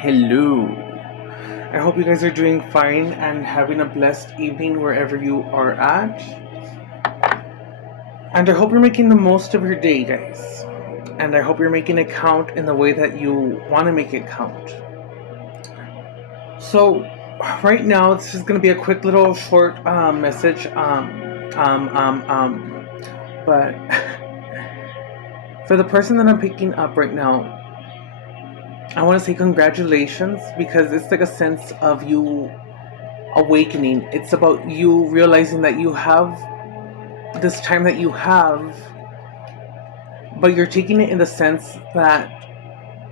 Hello. I hope you guys are doing fine and having a blessed evening wherever you are at. And I hope you're making the most of your day, guys. And I hope you're making it count in the way that you want to make it count. So, right now, this is going to be a quick little short message. But for the person that I'm picking up right now, I want to say congratulations, because it's like a sense of you awakening. It's about you realizing that you have this time that you have, but you're taking it in the sense that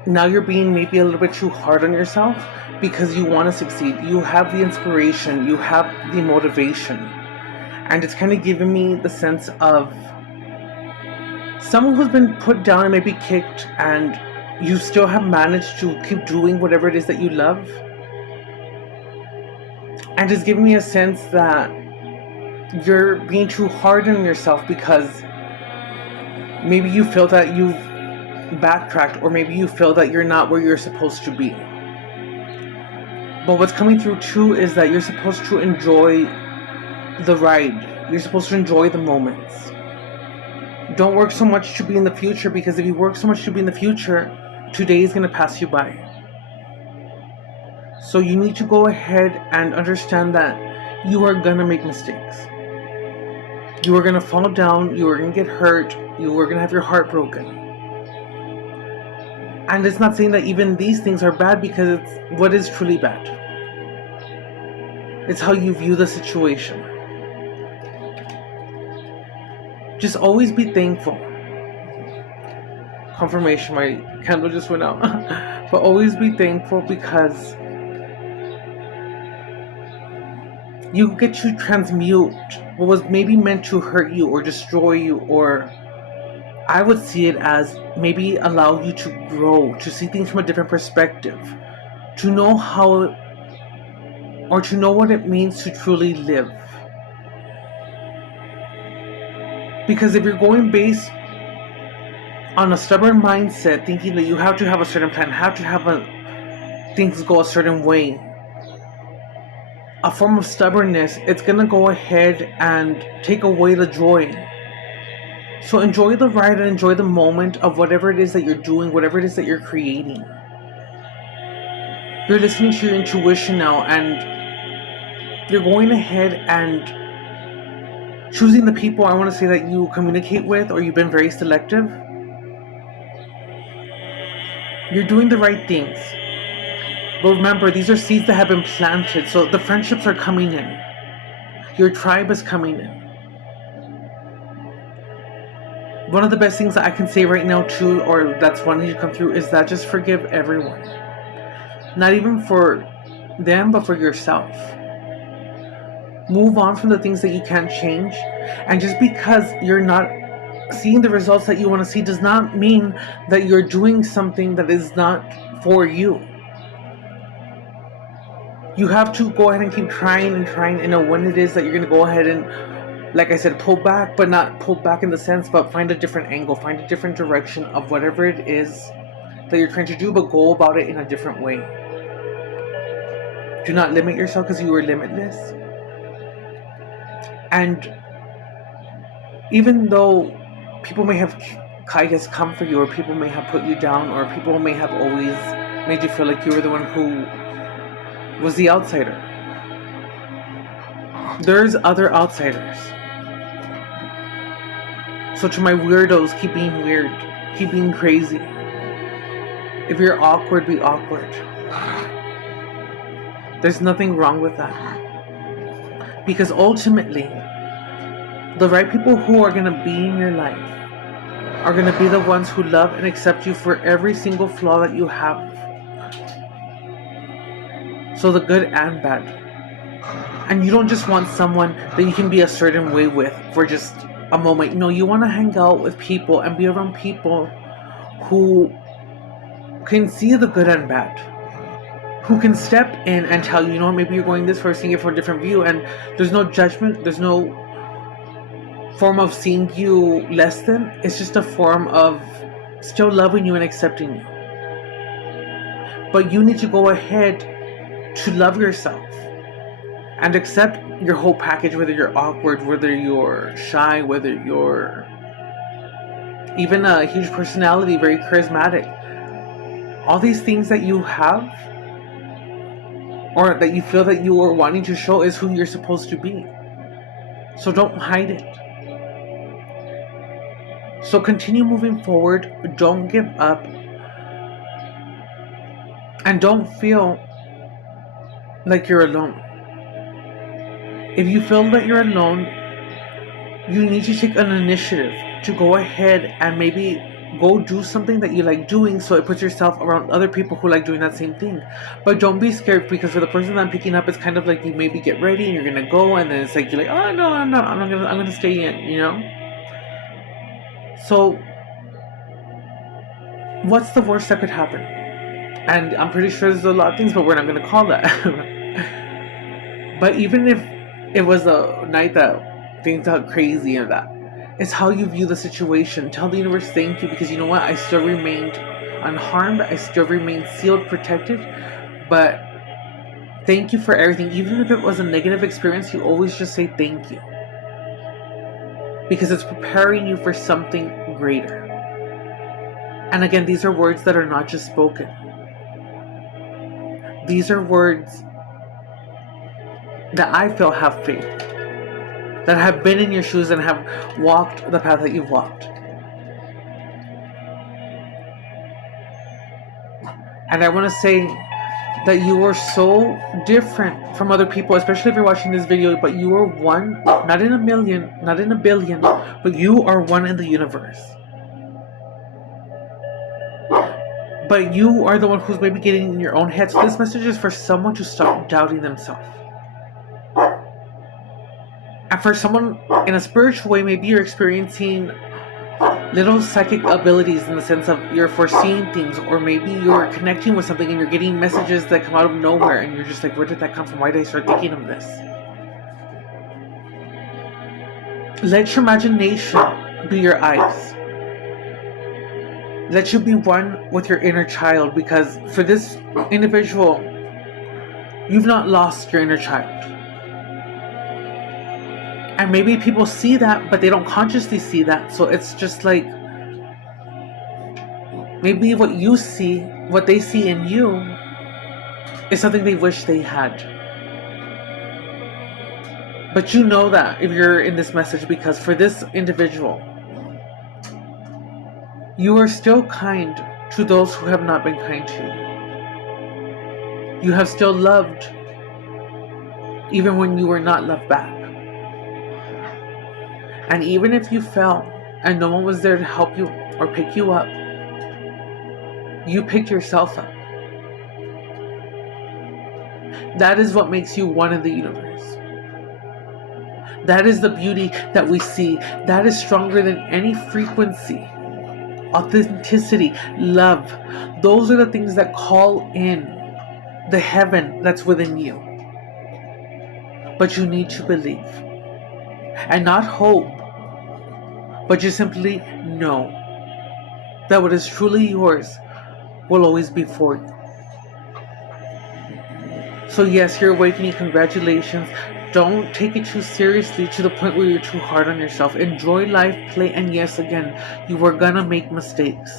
now you're being maybe a little bit too hard on yourself because you want to succeed. You have the inspiration, you have the motivation, and it's kind of giving me the sense of someone who's been put down and maybe kicked, and you still have managed to keep doing whatever it is that you love. And it's giving me a sense that you're being too hard on yourself because maybe you feel that you've backtracked, or maybe you feel that you're not where you're supposed to be. But what's coming through too is that you're supposed to enjoy the ride. You're supposed to enjoy the moments. Don't work so much to be in the future, because if you work so much to be in the future, today is going to pass you by. So you need to go ahead and understand that you are going to make mistakes. You are going to fall down, you are going to get hurt, you are going to have your heart broken. And it's not saying that even these things are bad, because it's what is truly bad. It's how you view the situation. Just always be thankful. Confirmation, my candle just went out. But always be thankful, because you get to transmute what was maybe meant to hurt you or destroy you, or I would see it as maybe allow you to grow, to see things from a different perspective, to know how, or to know what it means to truly live. Because if you're going based on a stubborn mindset, thinking that you have to have a certain plan, have to have things go a certain way, a form of stubbornness, it's gonna go ahead and take away the joy. So enjoy the ride and enjoy the moment of whatever it is that you're doing, whatever it is that you're creating. You're listening to your intuition now, and you're going ahead and choosing the people, I want to say, that you communicate with, or you've been very selective. You're doing the right things. But remember, these are seeds that have been planted, so the friendships are coming in. Your tribe is coming in. One of the best things that I can say right now too, or that's wanting to come through, is that just forgive everyone. Not even for them, but for yourself. Move on from the things that you can't change. And just because you're not seeing the results that you want to see does not mean that you're doing something that is not for you. You have to go ahead and keep trying and trying, and know when it is that you're going to go ahead and, like I said, pull back, but not pull back in the sense, but find a different angle, find a different direction of whatever it is that you're trying to do, but go about it in a different way. Do not limit yourself, because you are limitless. And even though people may have, I guess, come for you, or people may have put you down, or people may have always made you feel like you were the one who was the outsider, there's other outsiders. So to my weirdos, keep being weird, keep being crazy. If you're awkward, be awkward. There's nothing wrong with that. Because ultimately, the right people who are going to be in your life are going to be the ones who love and accept you for every single flaw that you have. So the good and bad. And you don't just want someone that you can be a certain way with for just a moment. No, you want to hang out with people and be around people who can see the good and bad, who can step in and tell you, maybe you're going this way, seeing it from a different view, and there's no judgment, there's no form of seeing you less than. It's just a form of still loving you and accepting you. But you need to go ahead to love yourself and accept your whole package, whether you're awkward, whether you're shy, whether you're even a huge personality, very charismatic. All these things that you have, or that you feel that you are wanting to show, is who you're supposed to be. So don't hide it. So continue moving forward. Don't give up. And don't feel like you're alone. If you feel that you're alone, you need to take an initiative to go ahead and maybe go do something that you like doing, so it puts yourself around other people who like doing that same thing. But don't be scared, because for the person that I'm picking up, it's kind of like you maybe get ready and you're gonna go, and then it's like you're like, oh no, I'm gonna stay in, you know? So what's the worst that could happen? And I'm pretty sure there's a lot of things, but we're not gonna call that. But even if it was a night that things got crazy and that, it's how you view the situation. Tell the universe thank you, because you know what? I still remained unharmed. I still remained sealed, protected. But thank you for everything. Even if it was a negative experience, you always just say thank you, because it's preparing you for something greater. And again, these are words that are not just spoken. These are words that I feel have faith, that have been in your shoes and have walked the path that you've walked. And I want to say that you are so different from other people, especially if you're watching this video, but you are one, not in a million, not in a billion, but you are one in the universe. But you are the one who's maybe getting in your own head. So this message is for someone to stop doubting themselves. And for someone in a spiritual way, maybe you're experiencing little psychic abilities, in the sense of you're foreseeing things, or maybe you're connecting with something and you're getting messages that come out of nowhere, and you're just like, where did that come from? Why did I start thinking of this? Let your imagination be your eyes. Let you be one with your inner child, because for this individual, you've not lost your inner child. And maybe people see that, but they don't consciously see that. So it's just like, maybe what you see, what they see in you, is something they wish they had. But you know that if you're in this message, because for this individual, you are still kind to those who have not been kind to you. You have still loved, even when you were not loved back. And even if you fell and no one was there to help you or pick you up, you picked yourself up. That is what makes you one in the universe. That is the beauty that we see. That is stronger than any frequency. Authenticity, love. Those are the things that call in the heaven that's within you. But you need to believe. And not hope, but just simply know that what is truly yours will always be for you. So yes, you're awakening. Congratulations. Don't take it too seriously to the point where you're too hard on yourself. Enjoy life, play, and yes, again, you are gonna make mistakes.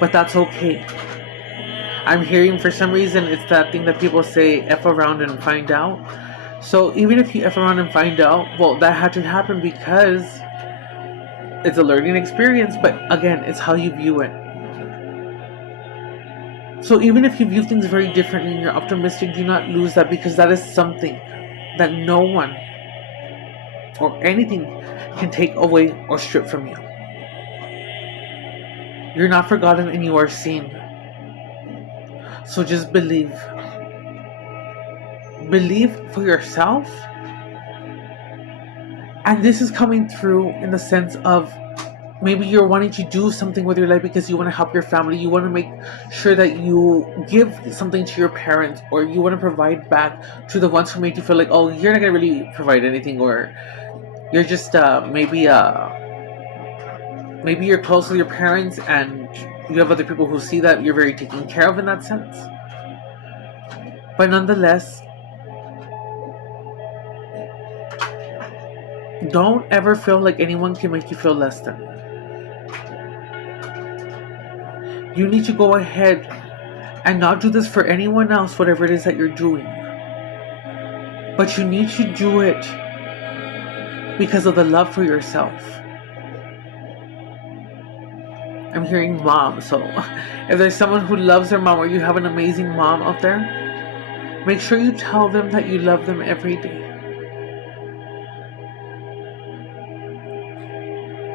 But that's okay. I'm hearing, for some reason, it's that thing that people say, F around and find out. So even if you F around and find out, well, that had to happen because it's a learning experience. But again, it's how you view it. So even if you view things very differently and you're optimistic, do not lose that, because that is something that no one or anything can take away or strip from you. You're not forgotten and you are seen. So just believe. Believe for yourself. And this is coming through in the sense of, maybe you're wanting to do something with your life because you want to help your family. You want to make sure that you give something to your parents, or you want to provide back to the ones who made you feel like, oh, you're not going to really provide anything, or you're just maybe you're close with your parents and You have other people who see that you're very taken care of in that sense. But nonetheless, don't ever feel like anyone can make you feel less than. You need to go ahead and not do this for anyone else, whatever it is that you're doing. But you need to do it because of the love for yourself. I'm hearing mom, so if there's someone who loves their mom or you have an amazing mom out there, make sure you tell them that you love them every day.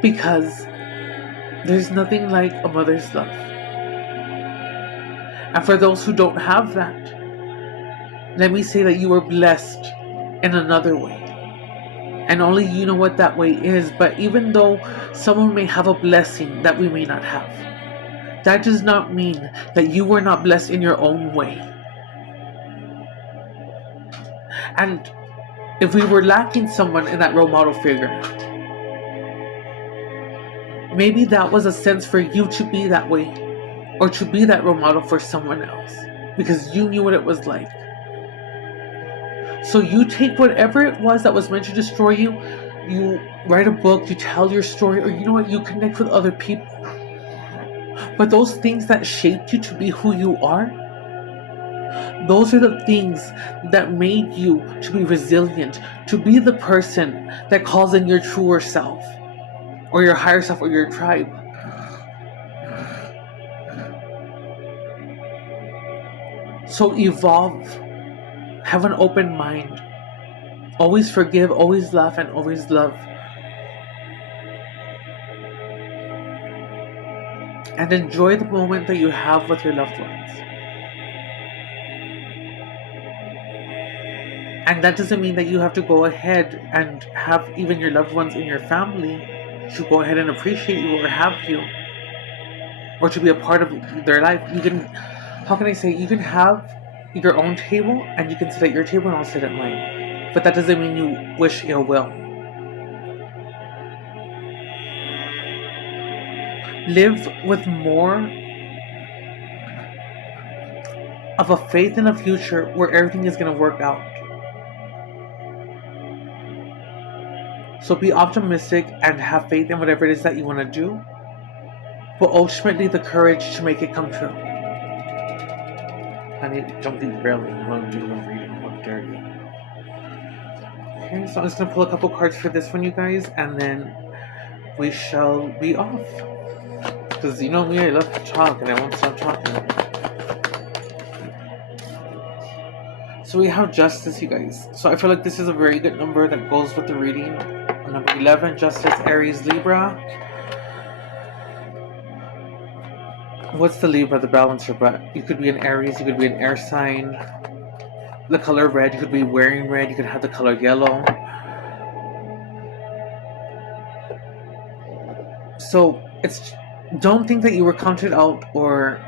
Because there's nothing like a mother's love. And for those who don't have that, let me say that you are blessed in another way. And only you know what that way is. But even though someone may have a blessing that we may not have, that does not mean that you were not blessed in your own way. And if we were lacking someone in that role model figure, maybe that was a sense for you to be that way, or to be that role model for someone else, because you knew what it was like. So you take whatever it was that was meant to destroy you, you write a book, you tell your story, or you know what, you connect with other people. But those things that shaped you to be who you are, those are the things that made you to be resilient, to be the person that calls in your truer self, or your higher self, or your tribe. So evolve. Have an open mind. Always forgive, always laugh, and always love. And enjoy the moment that you have with your loved ones. And that doesn't mean that you have to go ahead and have even your loved ones in your family to go ahead and appreciate you or have you, or to be a part of their life. You can, how can I say, you can have your own table and you can sit at your table and I'll sit at mine. But that doesn't mean you wish ill will. Live with more of a faith in a future where everything is going to work out. So be optimistic and have faith in whatever it is that you want to do, but ultimately the courage to make it come true. Honey, don't be barely. You want to do a reading. How dare you? Okay, so I'm just going to pull a couple cards for this one, you guys, and then we shall be off. Because you know me, I love to talk and I won't stop talking. So we have Justice, you guys. So I feel like this is a very good number that goes with the reading. Number 11, Justice, Aries, Libra. What's the Libra? The balancer, but you could be an Aries, you could be an air sign. The color red, you could be wearing red, you could have the color yellow. So it's, don't think that you were counted out, or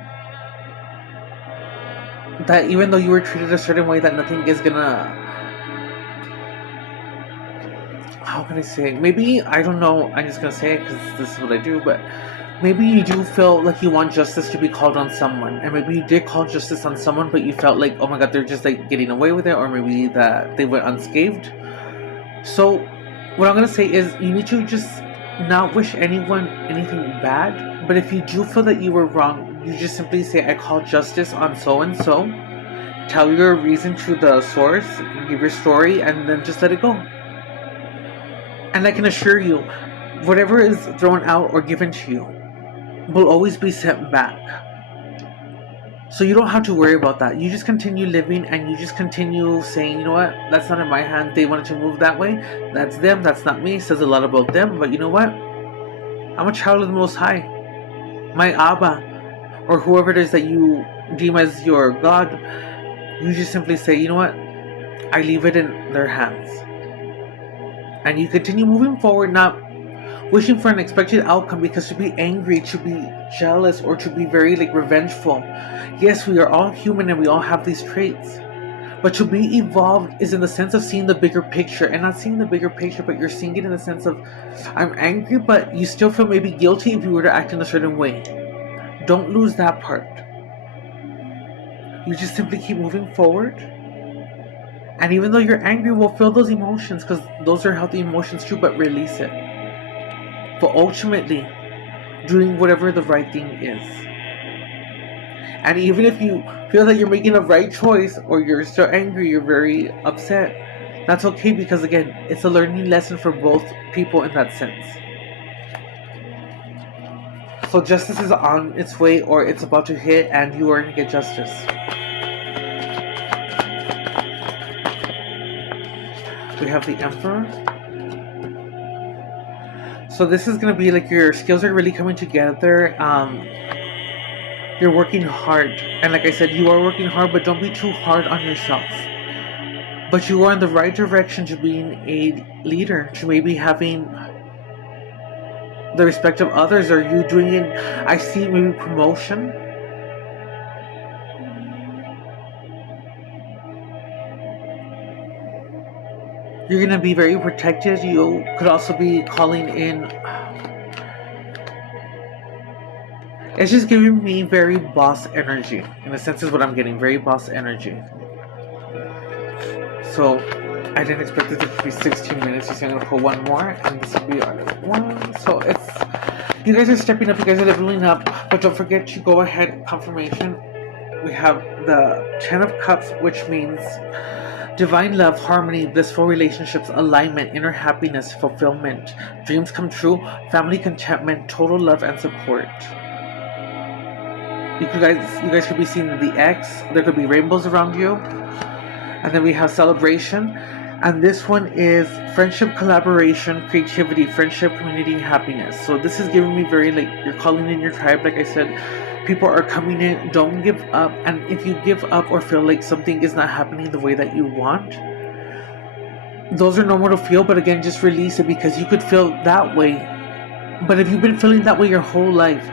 that even though you were treated a certain way that nothing is gonna, how can I say, maybe, I don't know, I'm just gonna say it because this is what I do, but maybe you do feel like you want justice to be called on someone, and maybe you did call justice on someone, but you felt like, oh my god, they're just like getting away with it, or maybe that they went unscathed. So what I'm gonna say is, you need to just not wish anyone anything bad, but if you do feel that you were wrong, you just simply say, I call justice on so and so, tell your reason to the source, give your story, and then just let it go. And I can assure you, whatever is thrown out or given to you will always be sent back. So you don't have to worry about that. You just continue living, and you just continue saying, you know what, that's not in my hands. They wanted to move that way. That's them. That's not me. It says a lot about them. But you know what? I'm a child of the Most High. My Abba, or whoever it is that you deem as your God, you just simply say, you know what? I leave it in their hands. And you continue moving forward, not wishing for an expected outcome, because to be angry, to be jealous, or to be very revengeful, yes, we are all human and we all have these traits, but to be evolved is in the sense of seeing the bigger picture, and not seeing the bigger picture, but you're seeing it in the sense of, I'm angry, but you still feel maybe guilty if you were to act in a certain way. don't lose that part. You just simply keep moving forward. And even though you're angry, we'll feel those emotions because those are healthy emotions too, but release it. But ultimately, doing whatever the right thing is. And even if you feel that you're making the right choice or you're so angry, you're very upset, that's okay because again, it's a learning lesson for both people in that sense. So justice is on its way or it's about to hit and you are going to get justice. We have the Emperor. So this is going to be like your skills are really coming together. You're working hard. And like I said, you are working hard, but don't be too hard on yourself. But you are in the right direction to being a leader, to maybe having the respect of others. Are you doing it? I see maybe promotion. You're going to be very protected. You could also be calling in. It's just giving me very boss energy. In a sense is what I'm getting. Very boss energy. So I didn't expect it to be 16 minutes. So I'm going to put one more. And this will be our one. So it's... You guys are stepping up. You guys are leveling up. But don't forget to go ahead. Confirmation. We have the 10 of Cups, which means... divine love, harmony, blissful relationships, alignment, inner happiness, fulfillment, dreams come true, family contentment, total love and support. You guys could be seeing the X. There could be rainbows around you. And then we have celebration. And this one is friendship, collaboration, creativity, friendship, community, happiness. So this is giving me very like you're calling in your tribe. Like I said, people are coming in. Don't give up. And if you give up or feel like something is not happening the way that you want, those are normal to feel. But again, just release it because you could feel that way. But if you've been feeling that way your whole life,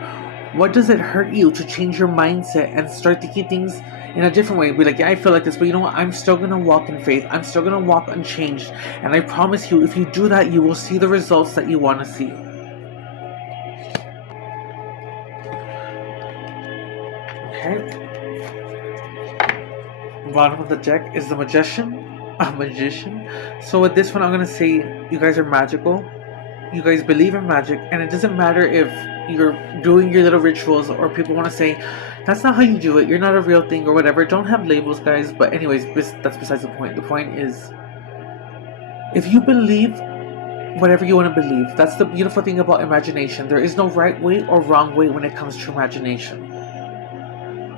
what does it hurt you to change your mindset and start thinking things in a different way? Be like, yeah, I feel like this, but you know what? I'm still going to walk in faith. I'm still going to walk unchanged. And I promise you, if you do that, you will see the results that you want to see. Okay. Bottom of the deck is the Magician. A magician. So with this one, I'm going to say you guys are magical. You guys believe in magic. And it doesn't matter if you're doing your little rituals or people want to say that's not how you do it, you're not a real thing or whatever. Don't have labels, guys. But anyways, that's besides the point. The point is, if you believe whatever you want to believe, that's the beautiful thing about imagination. There is no right way or wrong way when it comes to imagination.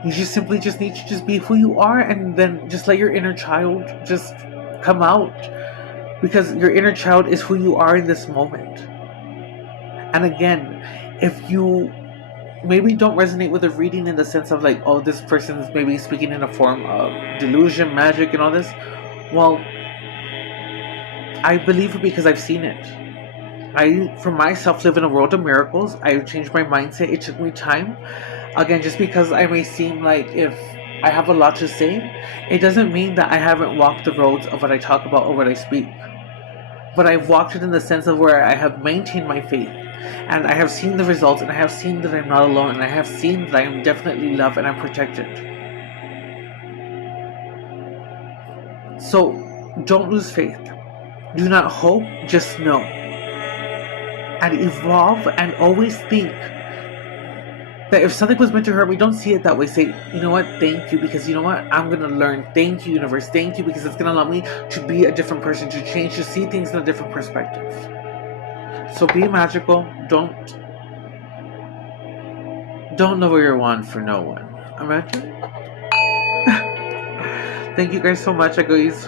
You just simply just need to just be who you are and then just let your inner child just come out, because your inner child is who you are in this moment. And again, if you maybe don't resonate with the reading in the sense of like, oh, this person is maybe speaking in a form of delusion, magic, and all this, well, I believe it because I've seen it. I, for myself, live in a world of miracles. I've changed my mindset. It took me time. Again, just because I may seem like if I have a lot to say, it doesn't mean that I haven't walked the roads of what I talk about or what I speak. But I've walked it in the sense of where I have maintained my faith. And I have seen the results, and I have seen that I'm not alone, and I have seen that I am definitely loved and I'm protected. So, don't lose faith. Do not hope, just know. And evolve, and always think that if something was meant to hurt me, don't see it that way. Say, you know what, thank you, because you know what, I'm going to learn. Thank you, universe, thank you, because it's going to allow me to be a different person, to change, to see things in a different perspective. So be magical. Don't lower your wand for no one. Imagine. Thank you guys so much, guys.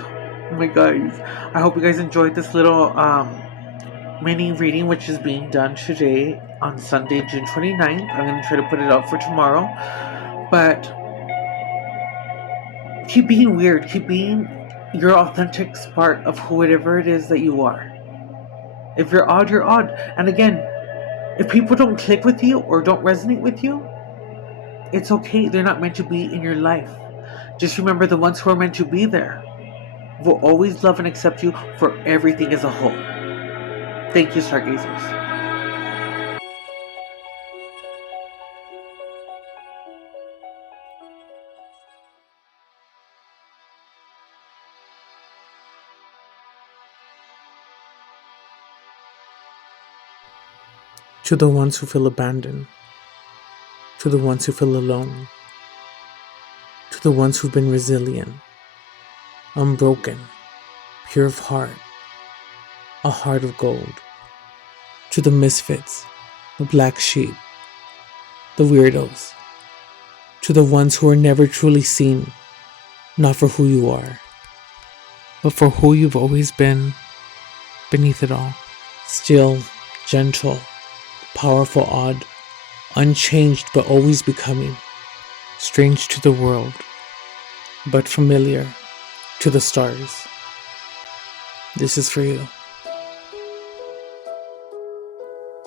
Oh my guys. I hope you guys enjoyed this little mini reading, which is being done today on Sunday, June 29th. I'm going to try to put it out for tomorrow. But keep being weird. Keep being your authentic spark of whatever it is that you are. If you're odd, you're odd. And again, if people don't click with you or don't resonate with you, it's okay. They're not meant to be in your life. Just remember, the ones who are meant to be there will always love and accept you for everything as a whole. Thank you, Stargazers. To the ones who feel abandoned, to the ones who feel alone, to the ones who've been resilient, unbroken, pure of heart, a heart of gold, to the misfits, the black sheep, the weirdos, to the ones who are never truly seen, not for who you are, but for who you've always been beneath it all. Still, gentle, powerful, odd, unchanged but always becoming, strange to the world, but familiar to the stars. This is for you.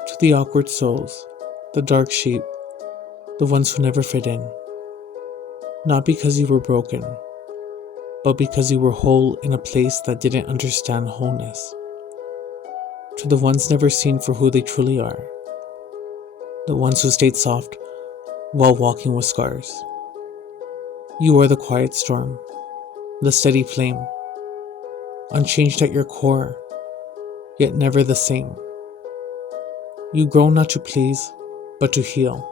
To the awkward souls, the dark sheep, the ones who never fit in. Not because you were broken, but because you were whole in a place that didn't understand wholeness. To the ones never seen for who they truly are, the ones who stayed soft while walking with scars. You are the quiet storm, the steady flame, unchanged at your core, yet never the same. You grow not to please, but to heal.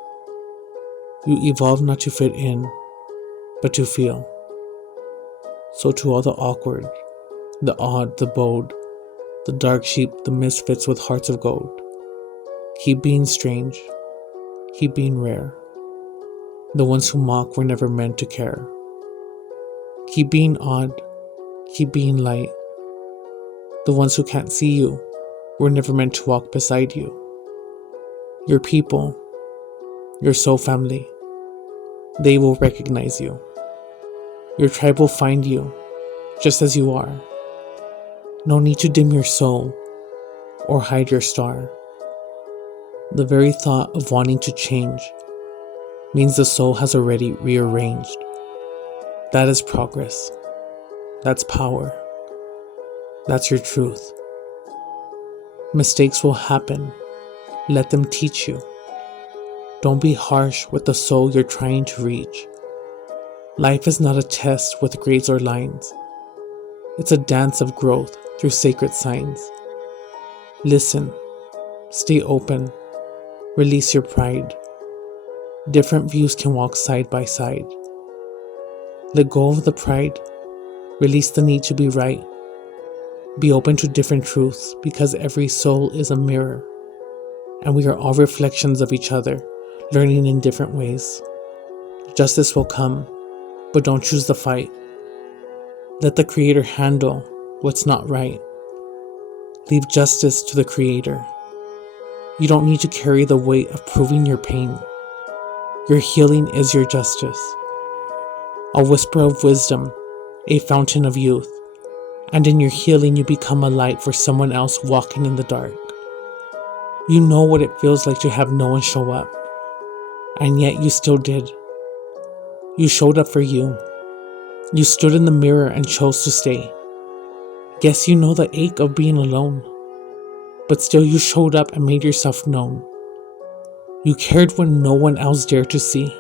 You evolve not to fit in, but to feel. So to all the awkward, the odd, the bold, the dark sheep, the misfits with hearts of gold, keep being strange, keep being rare. The ones who mock were never meant to care. Keep being odd, keep being light. The ones who can't see you were never meant to walk beside you. Your people, your soul family, they will recognize you. Your tribe will find you, just as you are. No need to dim your soul or hide your star. The very thought of wanting to change means the soul has already rearranged. That is progress. That's power. That's your truth. Mistakes will happen. Let them teach you. Don't be harsh with the soul you're trying to reach. Life is not a test with grades or lines. It's a dance of growth through sacred signs. Listen, stay open, release your pride. Different views can walk side by side. Let go of the pride, release the need to be right. Be open to different truths because every soul is a mirror, and we are all reflections of each other, learning in different ways. Justice will come, but don't choose the fight. Let the Creator handle what's not right. Leave justice to the Creator. You don't need to carry the weight of proving your pain. Your healing is your justice. A whisper of wisdom, a fountain of youth, and in your healing you become a light for someone else walking in the dark. You know what it feels like to have no one show up, and yet you still did. You showed up for you. You stood in the mirror and chose to stay. Yes, you know the ache of being alone, but still you showed up and made yourself known. You cared when no one else dared to see.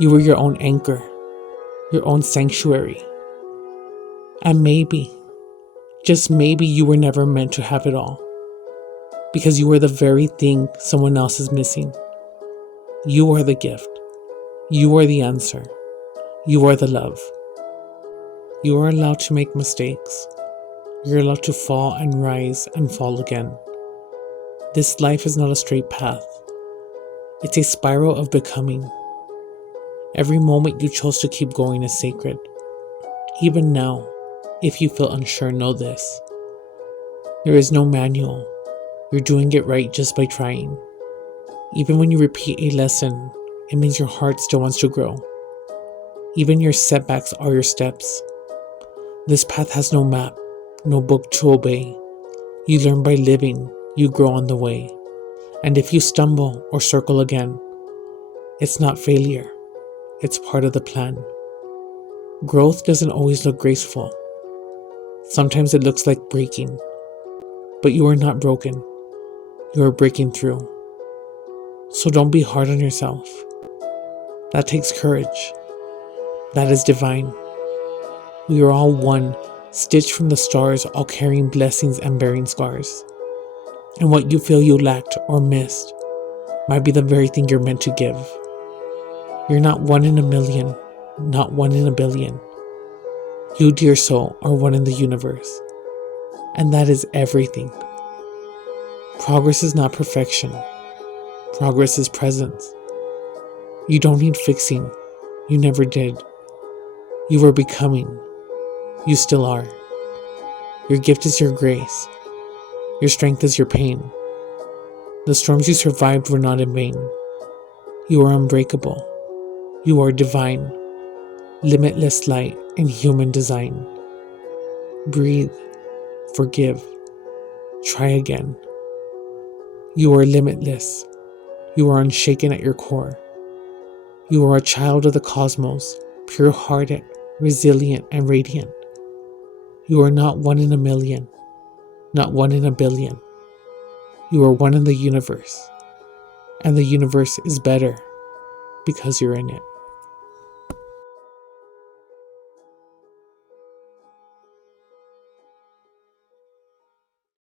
You were your own anchor, your own sanctuary. And maybe, just maybe, you were never meant to have it all, because you are the very thing someone else is missing. You are the gift. You are the answer. You are the love. You are allowed to make mistakes. You're allowed to fall and rise and fall again. This life is not a straight path. It's a spiral of becoming. Every moment you chose to keep going is sacred. Even now, if you feel unsure, know this. There is no manual. You're doing it right just by trying. Even when you repeat a lesson, it means your heart still wants to grow. Even your setbacks are your steps. This path has no map, no book to obey. You learn by living, you grow on the way. And if you stumble or circle again, it's not failure, it's part of the plan. Growth doesn't always look graceful. Sometimes it looks like breaking. But you are not broken, you are breaking through. So don't be hard on yourself. That takes courage. That is divine. We are all one, stitched from the stars, all carrying blessings and bearing scars. And what you feel you lacked or missed might be the very thing you're meant to give. You're not one in a million, not one in a billion. You, dear soul, are one in the universe. And that is everything. Progress is not perfection. Progress is presence. You don't need fixing. You never did. You were becoming. You still are. Your gift is your grace. Your strength is your pain. The storms you survived were not in vain. You are unbreakable. You are divine. Limitless light and human design. Breathe. Forgive. Try again. You are limitless. You are unshaken at your core. You are a child of the cosmos, pure-hearted, resilient, and radiant. You are not one in a million, not one in a billion. You are one in the universe, and the universe is better because you're in it.